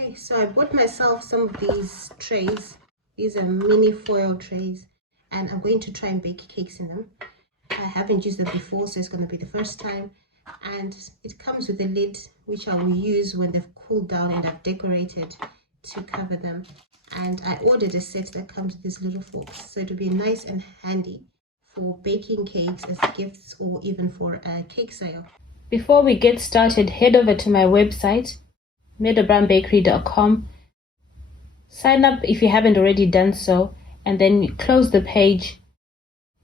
Okay, so I bought myself some of these trays. These are mini foil trays, and I'm going to try and bake cakes in them. I haven't used them before, so it's going to be the first time. And it comes with a lid, which I will use when they've cooled down and I've decorated to cover them. And I ordered a set that comes with these little forks, so it'll be nice and handy for baking cakes as gifts or even for a cake sale. Before we get started, head over to my website, meadowbrownbakery.com. Sign up if you haven't already done so, and then close the page.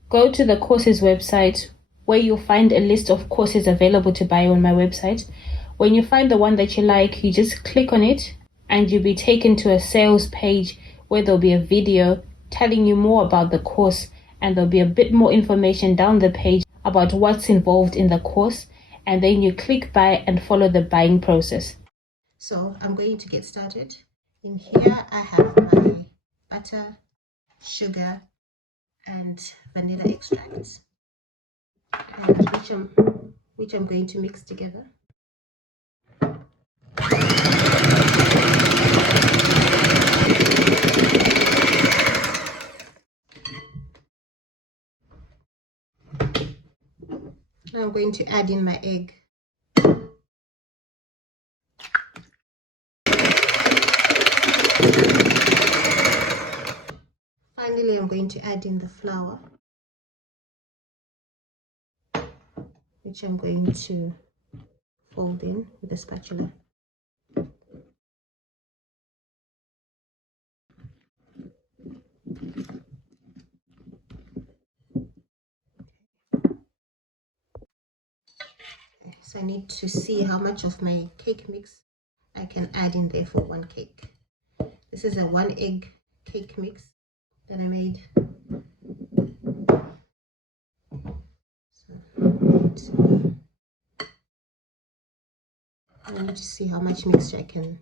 Go to the courses website where you'll find a list of courses available to buy on my website. When you find the one that you like, you just click on it and you'll be taken to a sales page where there'll be a video telling you more about the course, and there'll be a bit more information down the page about what's involved in the course, and then you click buy and follow the buying process. So I'm going to get started. In here I have my butter, sugar, and vanilla extracts, and which I'm going to mix together. Now I'm going to add in my egg. Finally, I'm going to add in the flour, which I'm going to fold in with a spatula. So I need to see how much of my cake mix I can add in there for one cake. This is a 1 egg cake mix that I made. So I need to see how much mixture I can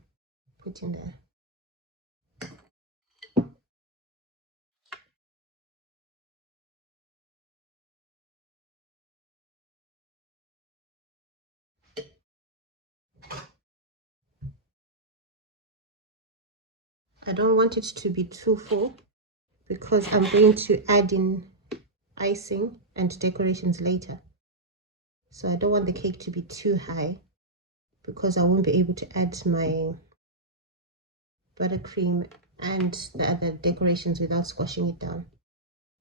put in there. I don't want it to be too full because I'm going to add in icing and decorations later. So I don't want the cake to be too high because I won't be able to add my buttercream and the other decorations without squashing it down.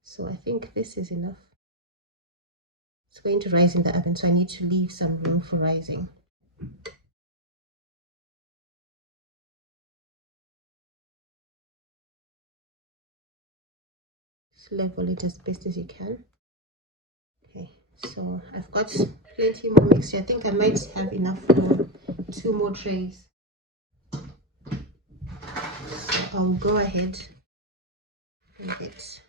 So I think this is enough. It's going to rise in the oven, so I need to leave some room for rising. Just level it as best as you can. Okay, so I've got plenty more mixture. I think I might have enough for 2 more trays. So I'll go ahead and get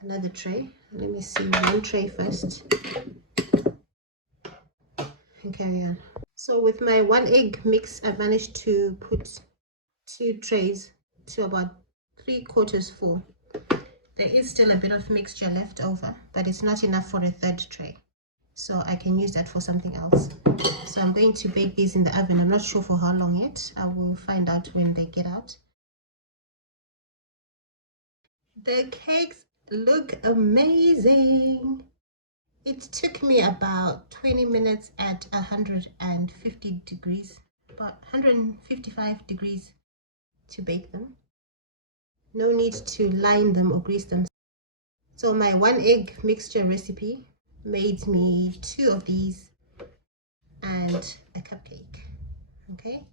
another tray. Let me see, 1 tray first and carry on. So with my 1 egg mix, I've managed to put 2 trays to about 3/4 full. There is still a bit of mixture left over, but it's not enough for a 3rd tray, so I can use that for something else. So I'm going to bake these in the oven. I'm not sure for how long yet. I will find out when they get out. The cakes look amazing. It took me about 20 minutes at 150 degrees, about 155 degrees to bake them. No need to line them or grease them. So my 1 egg mixture recipe made me 2 of these and a cupcake. Okay,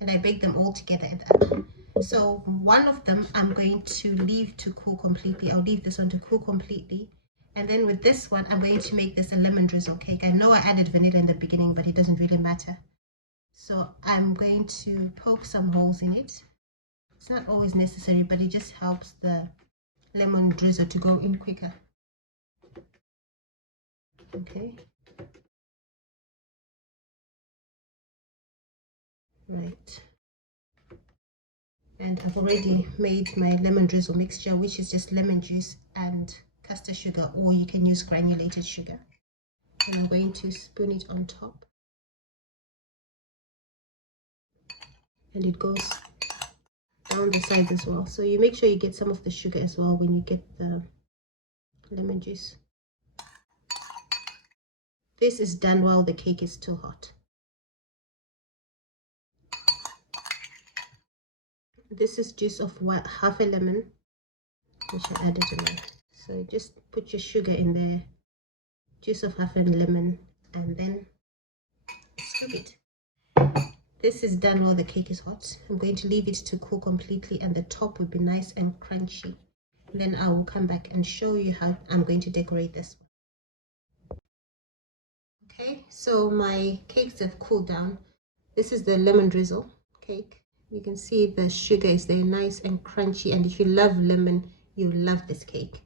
and I baked them all together in the oven. So one of them I'm going to leave to cool completely. I'll leave this one to cool completely, and then with this one I'm going to make this a lemon drizzle cake. I know I added vanilla in the beginning, but it doesn't really matter. So I'm going to poke some holes in it. It's not always necessary, but it just helps the lemon drizzle to go in quicker. Okay, right, and I've already made my lemon drizzle mixture, which is just lemon juice and caster sugar, or you can use granulated sugar, and I'm going to spoon it on top. and it goes down the sides as well. So you make sure you get some of the sugar as well when you get the lemon juice. This is done while the cake is still hot. This is juice of half a lemon, which I added in there. So just put your sugar in there, juice of half a lemon, and then scoop it. This is done while the cake is hot. I'm going to leave it to cool completely, and the top will be nice and crunchy. Then I will come back and show you how I'm going to decorate this one. Okay, so my cakes have cooled down. This is the lemon drizzle cake. You can see the sugar is there, nice and crunchy, and if you love lemon, you love this cake.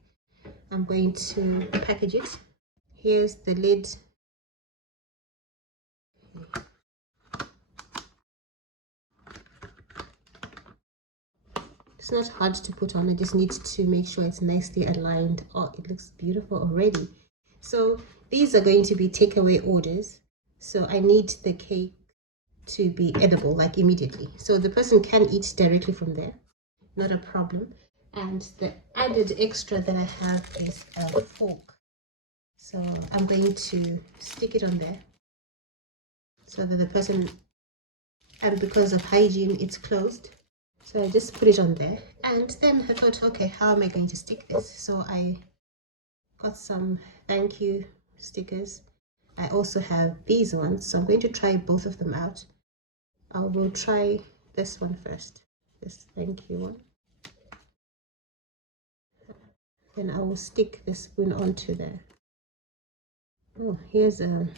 I'm going to package it. Here's the lid. It's not hard to put on, I just need to make sure it's nicely aligned. Oh, it looks beautiful already. So these are going to be takeaway orders. So I need the cake to be edible, like immediately. So the person can eat directly from there, not a problem. And the added extra that I have is a fork. So I'm going to stick it on there so that the person, and because of hygiene, it's closed. So I just put it on there, and then I thought, okay, how am I going to stick this? So I got some thank you stickers. I also have these ones, so I'm going to try both of them out. I will try this one first, this thank you one. Then I will stick the spoon onto there. Oh, here's a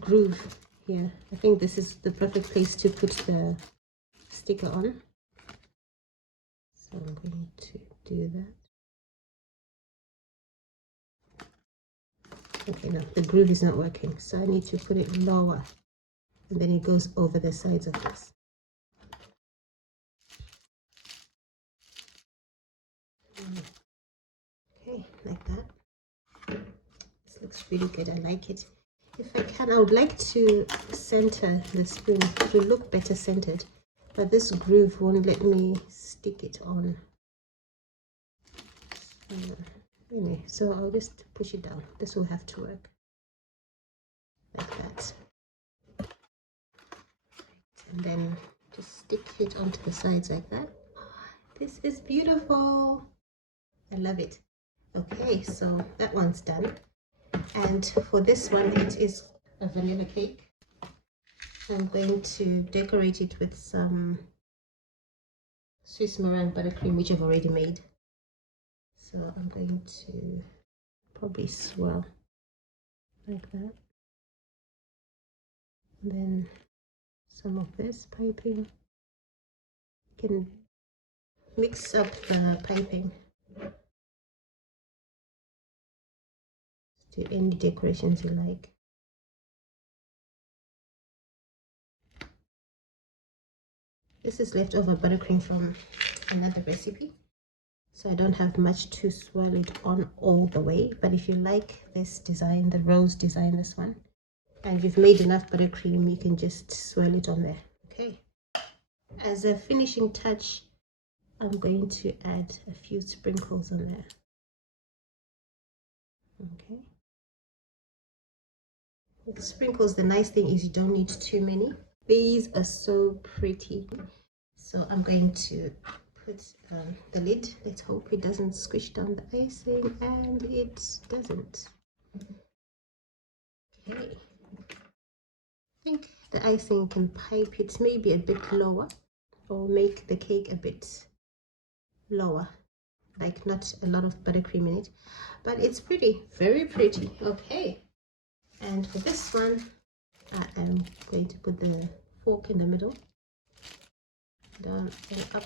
groove here. I think this is the perfect place to put the sticker on. So I'm going to do that. Okay, no, the groove is not working, so I need to put it lower, and then it goes over the sides of this. Okay, like that. This looks really good, I like it. If I can, I would like to center the spoon. It will look better centered, but this groove won't let me stick it on. Anyway, so I'll just push it down. This will have to work like that. And then just stick it onto the sides like that. This is beautiful. I love it. Okay, so that one's done. And for this one, it is a vanilla cake. I'm going to decorate it with some Swiss meringue buttercream, which I've already made. So I'm going to probably swirl like that. And then some of this piping. You can mix up the piping. Do any decorations you like. This is leftover buttercream from another recipe, so I don't have much to swirl it on all the way, but if you like this design, the rose design, this one, and you've made enough buttercream, you can just swirl it on there. Okay, as a finishing touch, I'm going to add a few sprinkles on there. Okay, with sprinkles, the nice thing is you don't need too many. These are so pretty. So I'm going to put the lid. Let's hope it doesn't squish down the icing, and it doesn't. Okay. I think the icing can pipe it maybe a bit lower, or make the cake a bit lower, like not a lot of buttercream in it, but it's pretty, very pretty. Okay, and for this one, I am going to put the fork in the middle, down and up,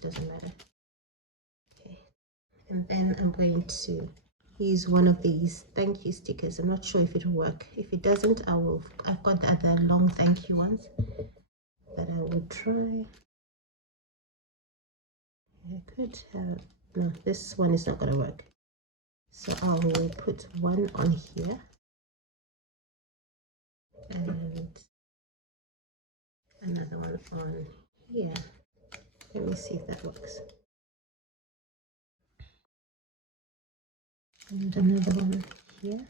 doesn't matter. Okay, and then I'm going to use one of these thank you stickers. I'm not sure if it will work. If it doesn't, I've got the other long thank you ones that I will try. I could have, no, this one is not going to work, so I will put one on here and another one on here. Let me see if that works. And another one here.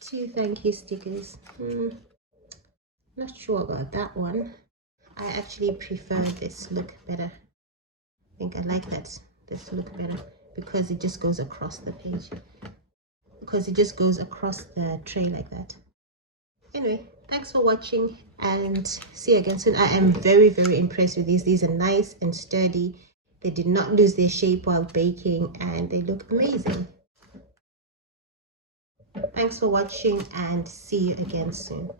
2 thank you stickers. Not sure about that one. I actually prefer this look better. I think I like this look better because it just goes across the page. Because it just goes across the tray like that. Anyway, thanks for watching and see you again soon. I am very, very impressed with these. These are nice and sturdy. They did not lose their shape while baking and they look amazing. Thanks for watching and see you again soon.